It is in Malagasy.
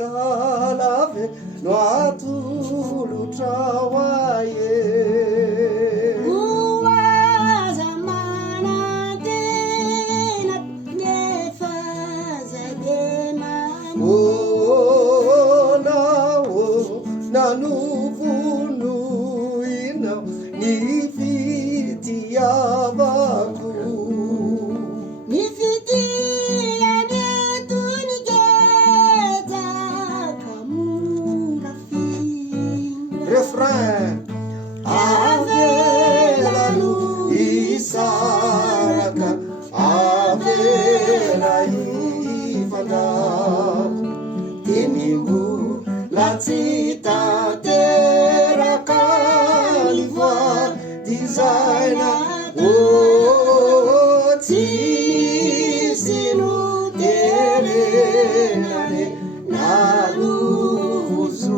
salave no atulutrawaye nanuvunu nifitia baku nifitia netu nigeta kamurafi refrain avelalu isaraka avela ifanda tinimbu latita terra caliva designer oh tisinu terene na luzunanda